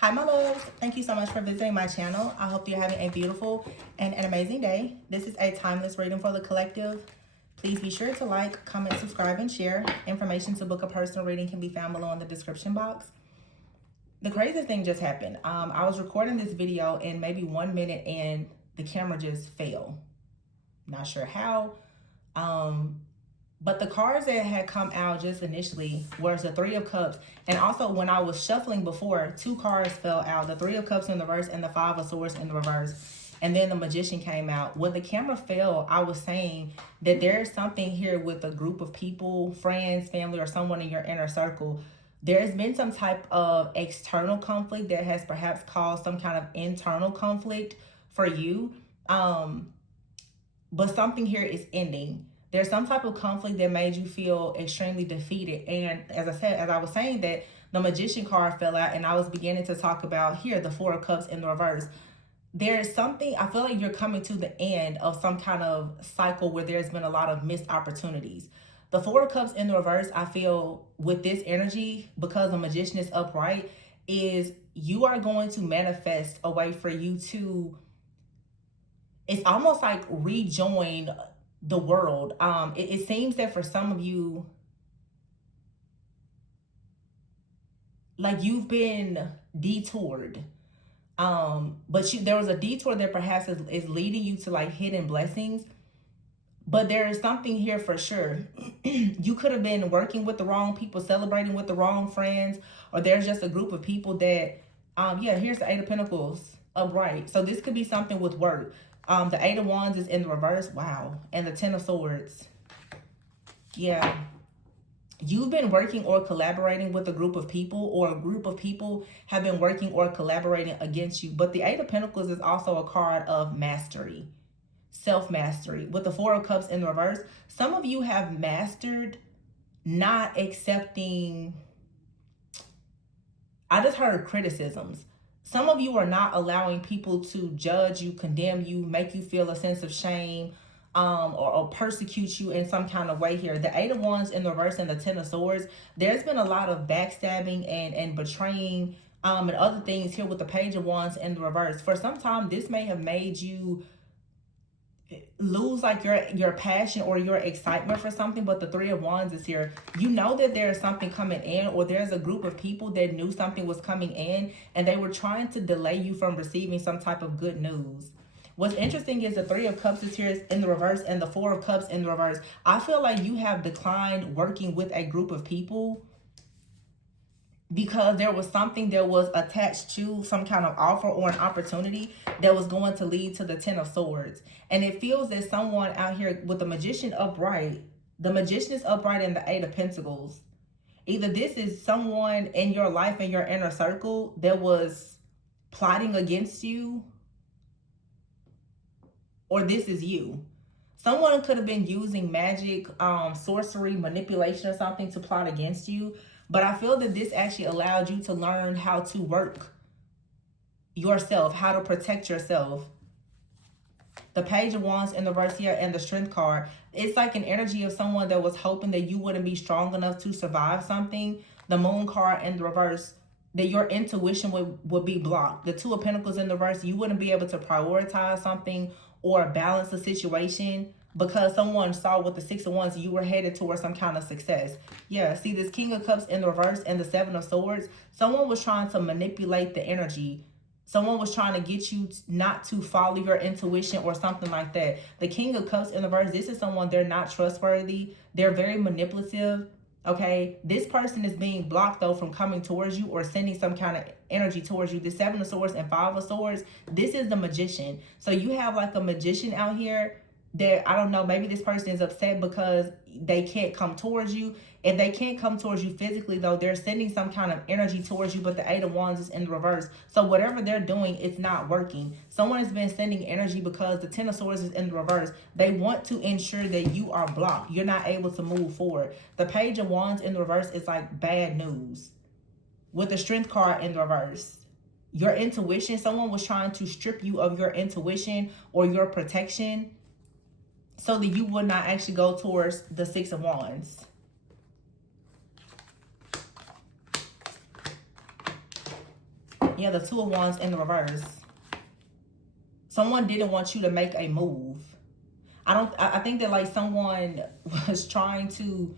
Hi my loves, thank you so much for visiting my channel. I hope you're having a beautiful and an amazing day. This is a timeless reading for the collective. Please be sure to like, comment, subscribe, and share. Information to book a personal reading can be found below in the description box. The craziest thing just happened. I was recording this video in maybe 1 minute and the camera just fell. Not sure how. But the cards that had come out just initially was the Three of Cups. And also when I was shuffling before, 2 cards fell out. The Three of Cups in the reverse and the Five of Swords in the reverse. And then the Magician came out. When the camera fell, I was saying that there's something here with a group of people, friends, family, or someone in your inner circle. There's been some type of external conflict that has perhaps caused some kind of internal conflict for you. But something here is ending. There's some type of conflict that made you feel extremely defeated. And as I was saying that, the Magician card fell out and I was beginning to talk about here, the Four of Cups in the reverse. There's something, I feel like you're coming to the end of some kind of cycle where there's been a lot of missed opportunities. The Four of Cups in the reverse, I feel with this energy, because the Magician is upright, is you are going to manifest a way for you to, it's almost like rejoin the world. It seems that for some of you, like you've been detoured. But there was a detour that perhaps is leading you to like hidden blessings. But there is something here for sure. You could have been working with the wrong people, celebrating with the wrong friends, or there's just a group of people that, yeah, here's the Eight of Pentacles upright. So this could be something with work. The Eight of Wands is in the reverse. Wow. And the Ten of Swords. Yeah. You've been working or collaborating with a group of people, or a group of people have been working or collaborating against you. But the Eight of Pentacles is also a card of mastery, self-mastery. With the Four of Cups in the reverse, some of you have mastered not accepting, I just heard criticisms. Some of you are not allowing people to judge you, condemn you, make you feel a sense of shame, or persecute you in some kind of way here. The Eight of Wands in the reverse and the Ten of Swords, there's been a lot of backstabbing and betraying and other things here with the Page of Wands in the reverse. For some time, this may have made you lose like your passion or your excitement for something. But the Three of Wands is here. You know that there's something coming in, or there's a group of people that knew something was coming in and they were trying to delay you from receiving some type of good news. What's interesting is the Three of Cups is here in the reverse and the Four of Cups in the reverse. I feel like you have declined working with a group of people because there was something that was attached to some kind of offer or an opportunity that was going to lead to the Ten of Swords. And it feels that someone out here with the Magician upright, the Magician is upright in the Eight of Pentacles. Either this is someone in your life, in your inner circle, that was plotting against you, or this is you. Someone could have been using magic, sorcery, manipulation, or something to plot against you. But I feel that this actually allowed you to learn how to work yourself, how to protect yourself. The Page of Wands in the reverse here and the Strength card. It's like an energy of someone that was hoping that you wouldn't be strong enough to survive something. The Moon card in the reverse, that your intuition would be blocked. The Two of Pentacles in the reverse, you wouldn't be able to prioritize something or balance the situation because someone saw with the Six of Wands you were headed towards some kind of success. Yeah, see this King of Cups in the reverse and the Seven of Swords. Someone was trying to manipulate the energy. Someone was trying to get you not to follow your intuition or something like that. The King of Cups in the reverse, this is someone, they're not trustworthy. They're very manipulative. Okay, this person is being blocked though from coming towards you or sending some kind of energy towards you. The Seven of Swords and Five of Swords, this is the Magician. So you have like a magician out here that, I don't know, maybe this person is upset because they can't come towards you. If they can't come towards you physically though, they're sending some kind of energy towards you, but the Eight of Wands is in the reverse. So whatever they're doing, it's not working. Someone has been sending energy because the Ten of Swords is in the reverse. They want to ensure that you are blocked. You're not able to move forward. The Page of Wands in the reverse is like bad news. With the Strength card in the reverse, your intuition, someone was trying to strip you of your intuition or your protection so that you would not actually go towards the Six of Wands. Yeah, the Two of Wands in the reverse. Someone didn't want you to make a move. I think that like someone was trying to,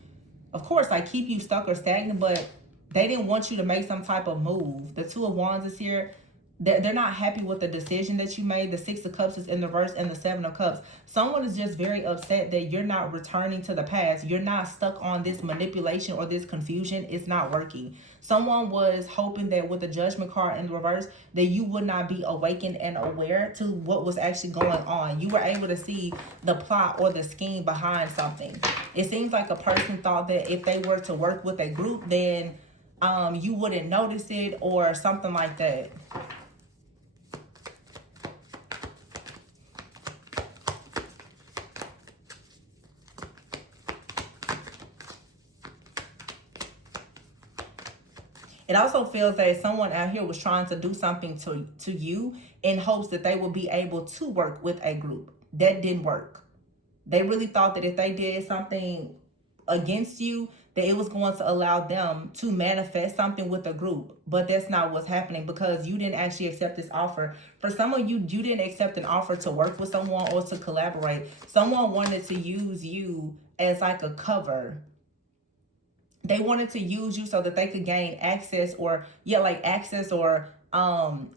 of course, like keep you stuck or stagnant, but they didn't want you to make some type of move. The Two of Wands is here. They're not happy with the decision that you made. The Six of Cups is in the reverse and the Seven of Cups. Someone is just very upset that you're not returning to the past. You're not stuck on this manipulation or this confusion. It's not working. Someone was hoping that with the Judgment card in the reverse, that you would not be awakened and aware to what was actually going on. You were able to see the plot or the scheme behind something. It seems like a person thought that if they were to work with a group, then you wouldn't notice it or something like that. It also feels that someone out here was trying to do something to you in hopes that they will be able to work with a group. That didn't work. They really thought that if they did something against you, that it was going to allow them to manifest something with a group. But that's not what's happening because you didn't actually accept this offer. For some of you, you didn't accept an offer to work with someone or to collaborate. Someone wanted to use you as like a cover. They wanted to use you so that they could gain access or, yeah, like access or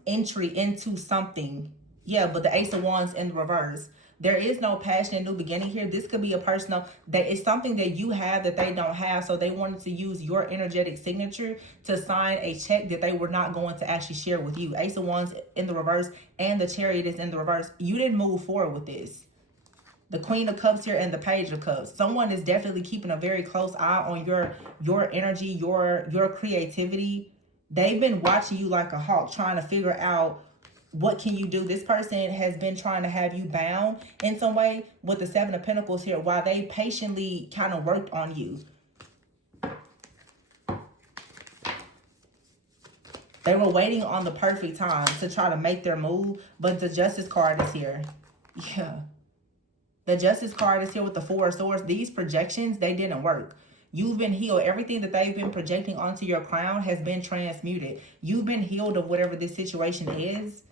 entry into something. Yeah, but the Ace of Wands in the reverse. There is no passion and new beginning here. This could be a personal, that is something that you have that they don't have. So they wanted to use your energetic signature to sign a check that they were not going to actually share with you. Ace of Wands in the reverse and the Chariot is in the reverse. You didn't move forward with this. The Queen of Cups here and the Page of Cups. Someone is definitely keeping a very close eye on your energy, your creativity. They've been watching you like a hawk, trying to figure out what can you do. This person has been trying to have you bound in some way with the Seven of Pentacles here while they patiently kind of worked on you. They were waiting on the perfect time to try to make their move, but the Justice card is here. Yeah. The Justice card is here with the Four of Swords. These projections, they didn't work. You've been healed. Everything that they've been projecting onto your crown has been transmuted. You've been healed of whatever this situation is.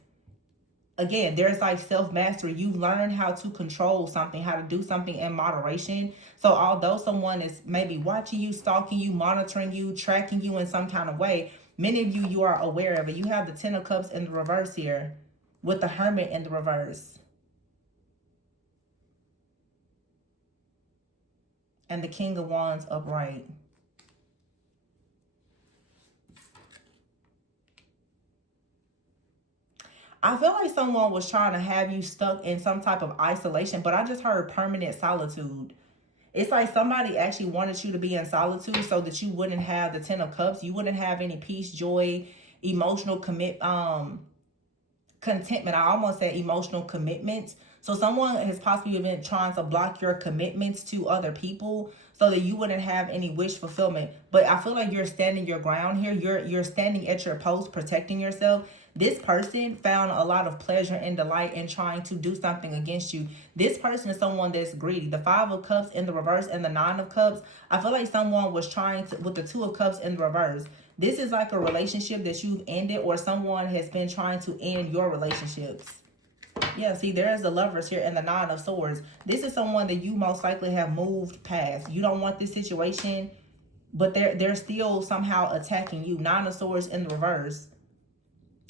Again, there's like self-mastery. You've learned how to control something, how to do something in moderation. So although someone is maybe watching you, stalking you, monitoring you, tracking you in some kind of way, many of you, you are aware of it. You have the Ten of Cups in the reverse here with the Hermit in the reverse. And the King of Wands upright. I feel like someone was trying to have you stuck in some type of isolation, but I just heard permanent solitude. It's like somebody actually wanted you to be in solitude so that you wouldn't have the Ten of Cups. You wouldn't have any peace, joy, emotional contentment. I almost said emotional commitments. So someone has possibly been trying to block your commitments to other people so that you wouldn't have any wish fulfillment. But I feel like you're standing your ground here. You're standing at your post, protecting yourself. This person found a lot of pleasure and delight in trying to do something against you. This person is someone that's greedy. The Five of Cups in the reverse and the Nine of Cups. I feel like someone was trying to, with the Two of Cups in the reverse. This is like a relationship that you've ended or someone has been trying to end your relationships. Yeah, see, there's the Lovers here and the Nine of Swords. This is someone that you most likely have moved past. You don't want this situation, but they're still somehow attacking you. Nine of Swords in the reverse.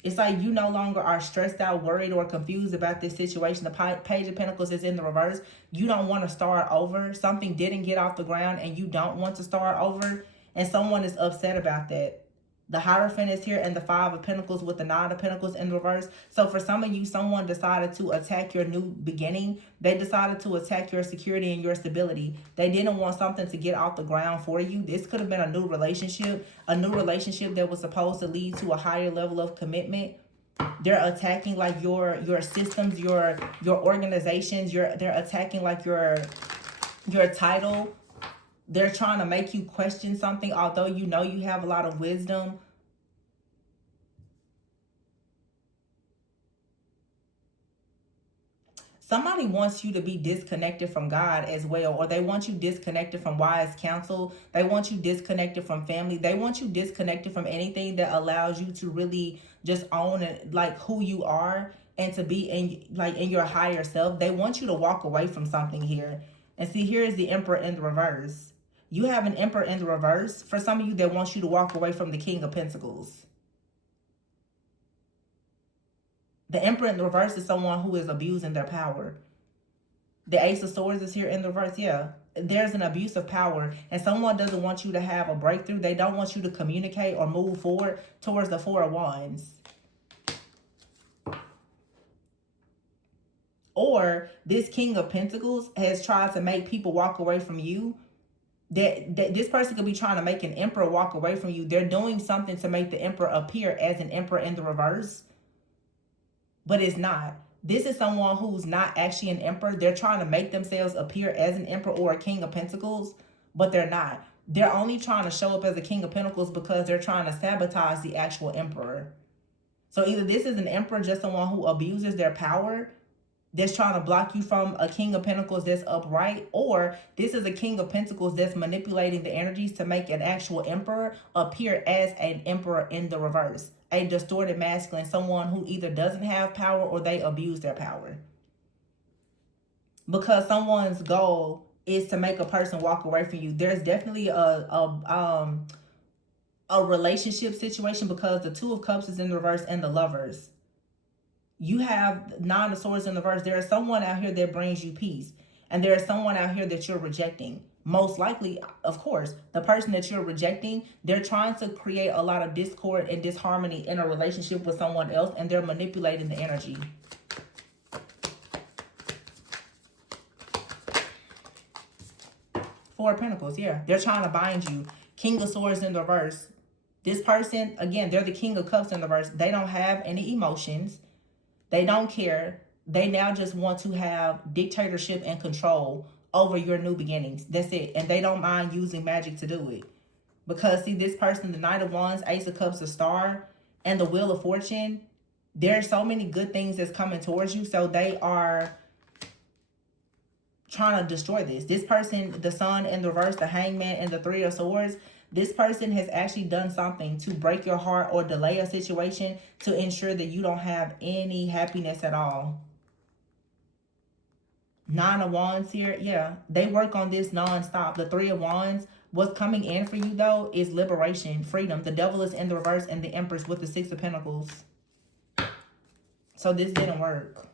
It's like you no longer are stressed out, worried, or confused about this situation. The Page of Pentacles is in the reverse. You don't want to start over. Something didn't get off the ground and you don't want to start over. And someone is upset about that. The Hierophant is here and the Five of Pentacles with the Nine of Pentacles in reverse. So for some of you, someone decided to attack your new beginning. They decided to attack your security and your stability. They didn't want something to get off the ground for you. This could have been a new relationship that was supposed to lead to a higher level of commitment. They're attacking like your systems, your organizations. They're attacking like your title. They're trying to make you question something, although you know you have a lot of wisdom. Somebody wants you to be disconnected from God as well, or they want you disconnected from wise counsel. They want you disconnected from family. They want you disconnected from anything that allows you to really just own it, like who you are, and to be in your higher self. They want you to walk away from something here. And see, here is the Emperor in the reverse. You have an Emperor in the reverse for some of you that wants you to walk away from the King of Pentacles. The Emperor in the reverse is someone who is abusing their power. The Ace of Swords is here in the reverse. Yeah, there's an abuse of power, and someone doesn't want you to have a breakthrough. They don't want you to communicate or move forward towards the Four of Wands. Or this King of Pentacles has tried to make people walk away from you. That this person could be trying to make an Emperor walk away from you. They're doing something to make the Emperor appear as an Emperor in the reverse, but it's not. This is someone who's not actually an Emperor. They're trying to make themselves appear as an Emperor or a King of Pentacles, but they're not. They're only trying to show up as a King of Pentacles because they're trying to sabotage the actual Emperor. So either this is an Emperor, just someone who abuses their power, that's trying to block you from a King of Pentacles that's upright, or this is a King of Pentacles that's manipulating the energies to make an actual Emperor appear as an Emperor in the reverse. A distorted masculine, someone who either doesn't have power or they abuse their power. Because someone's goal is to make a person walk away from you. There's definitely a relationship situation, because the Two of Cups is in the reverse and the Lovers. You have Nine of Swords in the reverse. There is someone out here that brings you peace, and there is someone out here that you're rejecting. Most likely, of course, the person that you're rejecting, they're trying to create a lot of discord and disharmony in a relationship with someone else, and they're manipulating the energy. Four of Pentacles, yeah. They're trying to bind you. King of Swords in the reverse. This person, again, they're the King of Cups in the reverse. They don't have any emotions. They don't care. They now just want to have dictatorship and control over your new beginnings. That's it. And they don't mind using magic to do it. Because, see, this person, the Knight of Wands, Ace of Cups, the Star, and the Wheel of Fortune, there are so many good things that's coming towards you. So they are trying to destroy this. This person, the Sun in the reverse, the Hangman, and the Three of Swords, this person has actually done something to break your heart or delay a situation to ensure that you don't have any happiness at all. Nine of Wands here, yeah. They work on this non-stop. The Three of Wands, what's coming in for you, though, is liberation, freedom. The Devil is in the reverse, and the Empress with the Six of Pentacles. So this didn't work.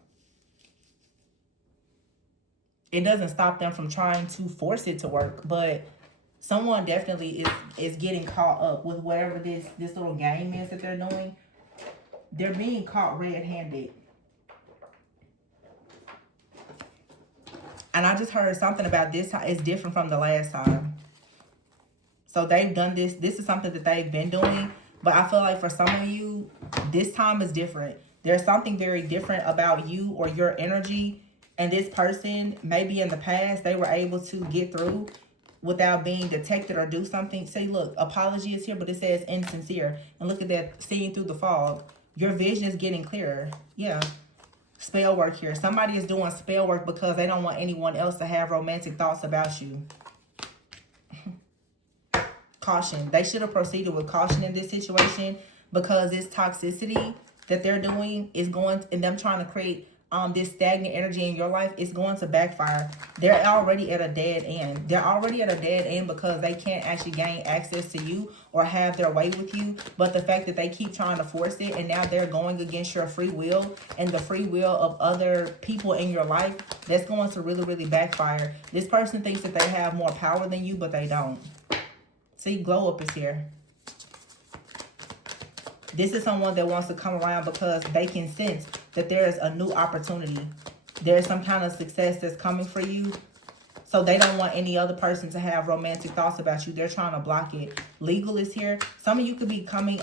It doesn't stop them from trying to force it to work, but someone definitely is getting caught up with whatever this little game is that they're doing. They're being caught red-handed. And I just heard something about this time. It's different from the last time. So they've done this. This is something that they've been doing. But I feel like for some of you, this time is different. There's something very different about you or your energy. And this person, maybe in the past, they were able to get through without being detected or do something. See, look, apology is here, but it says insincere. And look at that, seeing through the fog. Your vision is getting clearer. Yeah. Spell work here. Somebody is doing spell work because they don't want anyone else to have romantic thoughts about you. Caution. They should have proceeded with caution in this situation, because this toxicity that they're doing is going to, and them trying to create this stagnant energy in your life is going to backfire. They're already at a dead end. They're already at a dead end because they can't actually gain access to you or have their way with you. But the fact that they keep trying to force it, and now they're going against your free will and the free will of other people in your life, that's going to really, really backfire. This person thinks that they have more power than you, but they don't. See, glow up is here. This is someone that wants to come around because they can sense that there is a new opportunity. There's some kind of success that's coming for you. So they don't want any other person to have romantic thoughts about you. They're trying to block it. Legal is here. Some of you could be coming,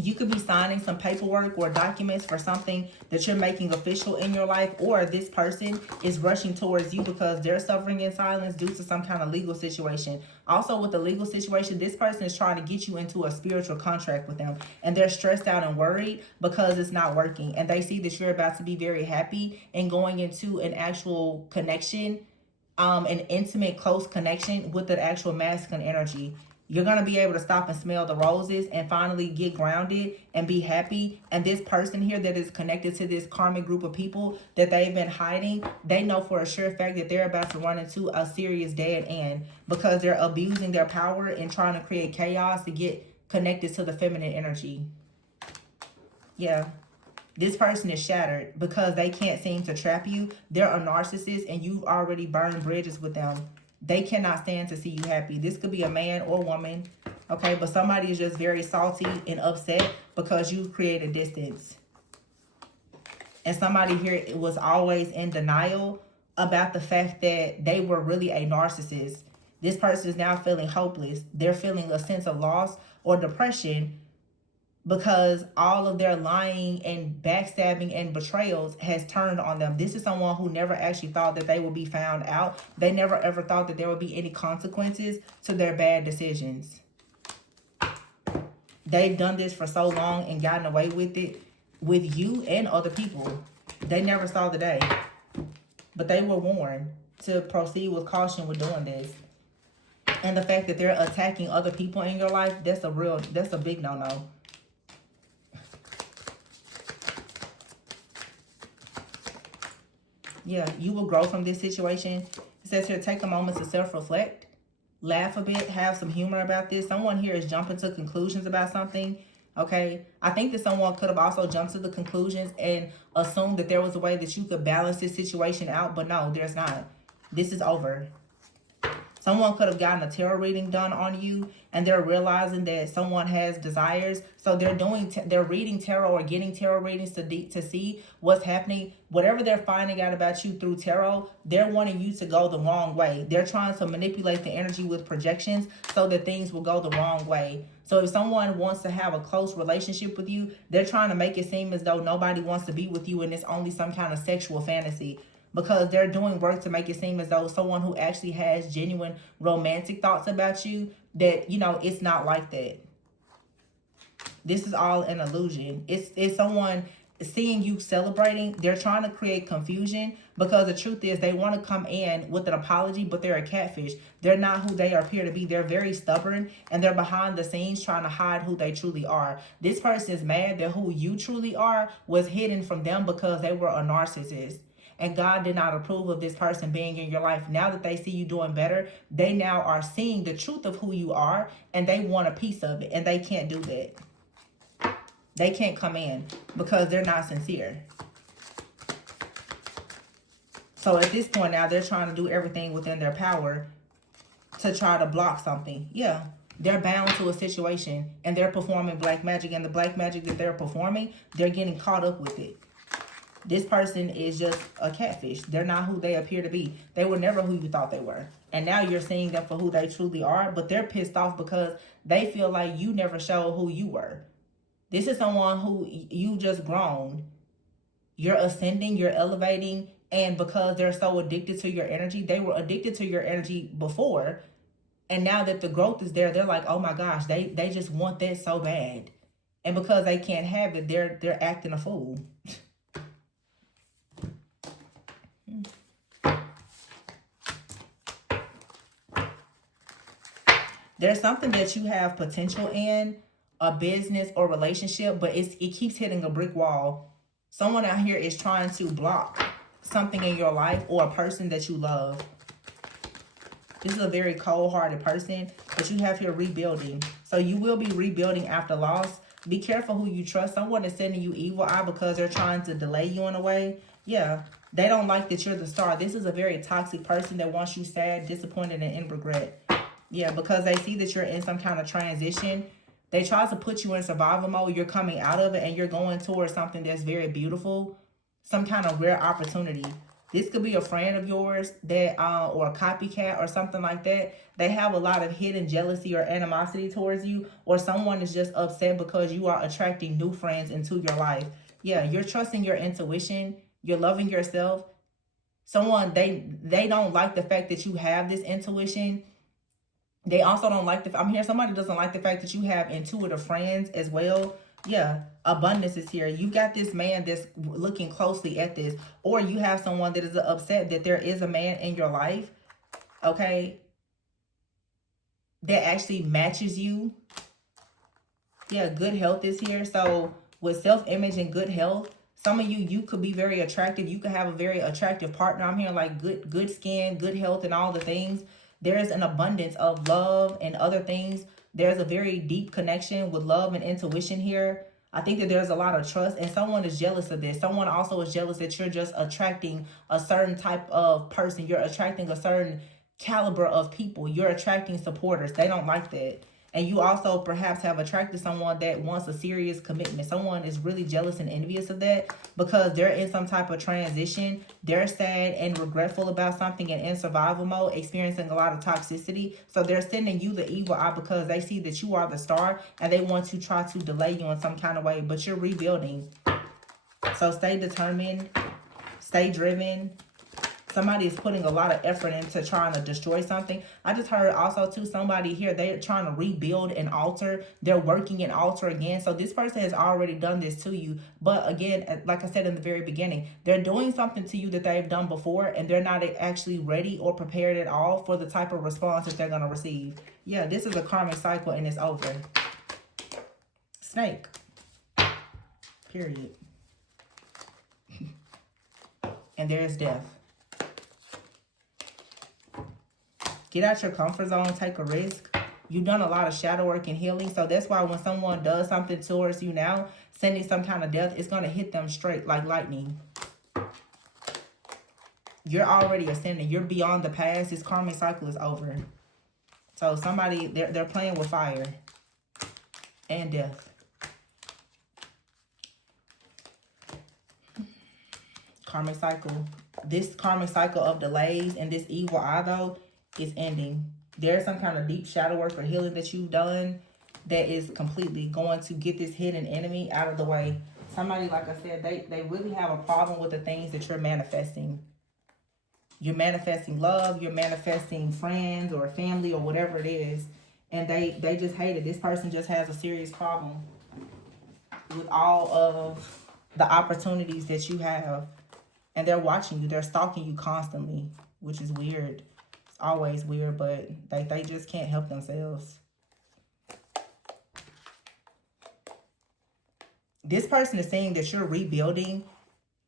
You could be signing some paperwork or documents for something that you're making official in your life, or this person is rushing towards you because they're suffering in silence due to some kind of legal situation. Also, with the legal situation, this person is trying to get you into a spiritual contract with them, and they're stressed out and worried because it's not working, and they see that you're about to be very happy and going into an actual connection, an intimate, close connection with the actual masculine energy. You're going to be able to stop and smell the roses and finally get grounded and be happy. And this person here that is connected to this karmic group of people that they've been hiding, they know for a sure fact that they're about to run into a serious dead end because they're abusing their power and trying to create chaos to get connected to the feminine energy. Yeah. This person is shattered because they can't seem to trap you. They're a narcissist and you've already burned bridges with them. They cannot stand to see you happy. This could be a man or woman, okay? But somebody is just very salty and upset because you created distance. And somebody here was always in denial about the fact that they were really a narcissist. This person is now feeling hopeless. They're feeling a sense of loss or depression because all of their lying and backstabbing and betrayals has turned on them. This is someone who never actually thought that they would be found out. They never ever thought that there would be any consequences to their bad decisions. They've done this for so long and gotten away with it with you and other people. They never saw the day. But they were warned to proceed with caution with doing this. And the fact that they're attacking other people in your life, that's a big no-no. Yeah, you will grow from this situation. It says here, take a moment to self-reflect, laugh a bit, have some humor about this. Someone here is jumping to conclusions about something, okay? I think that someone could have also jumped to the conclusions and assumed that there was a way that you could balance this situation out, but no, there's not. This is over. Someone could have gotten a tarot reading done on you and they're realizing that someone has desires. So they're reading tarot or getting tarot readings to see what's happening. Whatever they're finding out about you through tarot, they're wanting you to go the wrong way. They're trying to manipulate the energy with projections so that things will go the wrong way. So if someone wants to have a close relationship with you, they're trying to make it seem as though nobody wants to be with you and it's only some kind of sexual fantasy. Because they're doing work to make it seem as though someone who actually has genuine romantic thoughts about you, that, you know, it's not like that. This is all an illusion. It's someone seeing you celebrating. They're trying to create confusion because the truth is they want to come in with an apology, but they're a catfish. They're not who they appear to be. They're very stubborn and they're behind the scenes trying to hide who they truly are. This person is mad that who you truly are was hidden from them because they were a narcissist. And God did not approve of this person being in your life. Now that they see you doing better, they now are seeing the truth of who you are and they want a piece of it. And they can't do that. They can't come in because they're not sincere. So at this point now, they're trying to do everything within their power to try to block something. Yeah, they're bound to a situation and they're performing black magic. And the black magic that they're performing, they're getting caught up with it. This person is just a catfish. They're not who they appear to be. They were never who you thought they were. And now you're seeing them for who they truly are, but they're pissed off because they feel like you never showed who you were. This is someone who you just grown. You're ascending, you're elevating, and because they're so addicted to your energy, they were addicted to your energy before, and now that the growth is there, they're like, oh my gosh, they just want that so bad. And because they can't have it, they're acting a fool. There's something that you have potential in, a business or relationship, but it keeps hitting a brick wall. Someone out here is trying to block something in your life or a person that you love. This is a very cold-hearted person, but you have here rebuilding. So you will be rebuilding after loss. Be careful who you trust. Someone is sending you evil eye because they're trying to delay you in a way. Yeah, they don't like that you're the star. This is a very toxic person that wants you sad, disappointed, and in regret. Yeah, because they see that you're in some kind of transition. They try to put you in survival mode. You're coming out of it and you're going towards something that's very beautiful. Some kind of rare opportunity. This could be a friend of yours that, or a copycat or something like that. They have a lot of hidden jealousy or animosity towards you, or someone is just upset because you are attracting new friends into your life. Yeah, you're trusting your intuition. You're loving yourself. Someone, they don't like the fact that you have this intuition. They also don't like the, I'm here, somebody doesn't like the fact that you have intuitive friends as well. Yeah, abundance is here. You got this man that's looking closely at this, or you have someone that is upset that there is a man in your life, okay, that actually matches you. Yeah, good health is here. So with self-image and good health, some of you could be very attractive. You could have a very attractive partner. I'm hearing like good skin, good health, and all the things. There's an abundance of love and other things. There's a very deep connection with love and intuition here. I think that there's a lot of trust, and someone is jealous of this. Someone also is jealous that you're just attracting a certain type of person. You're attracting a certain caliber of people. You're attracting supporters. They don't like that. And you also perhaps have attracted someone that wants a serious commitment. Someone is really jealous and envious of that because they're in some type of transition. They're sad and regretful about something and in survival mode, experiencing a lot of toxicity. So they're sending you the evil eye because they see that you are the star and they want to try to delay you in some kind of way. But you're rebuilding. So stay determined. Stay driven. Somebody is putting a lot of effort into trying to destroy something. I just heard also too, somebody here, they're trying to rebuild an altar. They're working an altar again. So this person has already done this to you. But again, like I said in the very beginning, they're doing something to you that they've done before, and they're not actually ready or prepared at all for the type of response that they're going to receive. Yeah, this is a karmic cycle and it's over. Snake. Period. And there's death. Get out your comfort zone, take a risk. You've done a lot of shadow work and healing. So that's why when someone does something towards you now, sending some kind of death, it's going to hit them straight like lightning. You're already ascending. You're beyond the past. This karmic cycle is over. So somebody, they're playing with fire and death. Karmic cycle. This karmic cycle of delays and this evil eye, though, is ending. There's some kind of deep shadow work or healing that you've done that is completely going to get this hidden enemy out of the way. Somebody, like I said, they really have a problem with the things that you're manifesting. You're manifesting love, you're manifesting friends or family or whatever it is, and they just hate it. This person just has a serious problem with all of the opportunities that you have, and they're watching you, they're stalking you constantly, which is weird. Always weird, but they just can't help themselves. This person is saying that you're rebuilding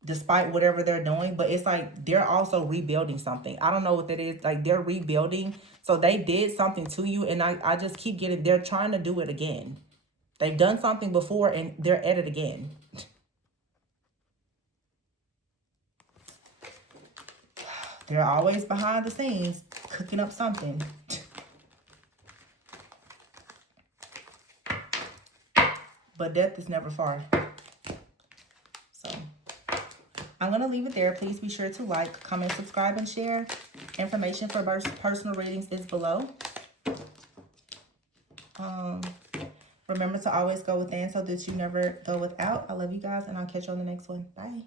despite whatever they're doing, but it's like they're also rebuilding something. I don't know what that is. Like they're rebuilding. So they did something to you, and I just keep getting, they're trying to do it again. They've done something before and they're at it again. They're always behind the scenes cooking up something. But death is never far. So I'm going to leave it there. Please be sure to like, comment, subscribe, and share. Information for personal readings is below. Remember to always go within so that you never go without. I love you guys, and I'll catch you on the next one. Bye.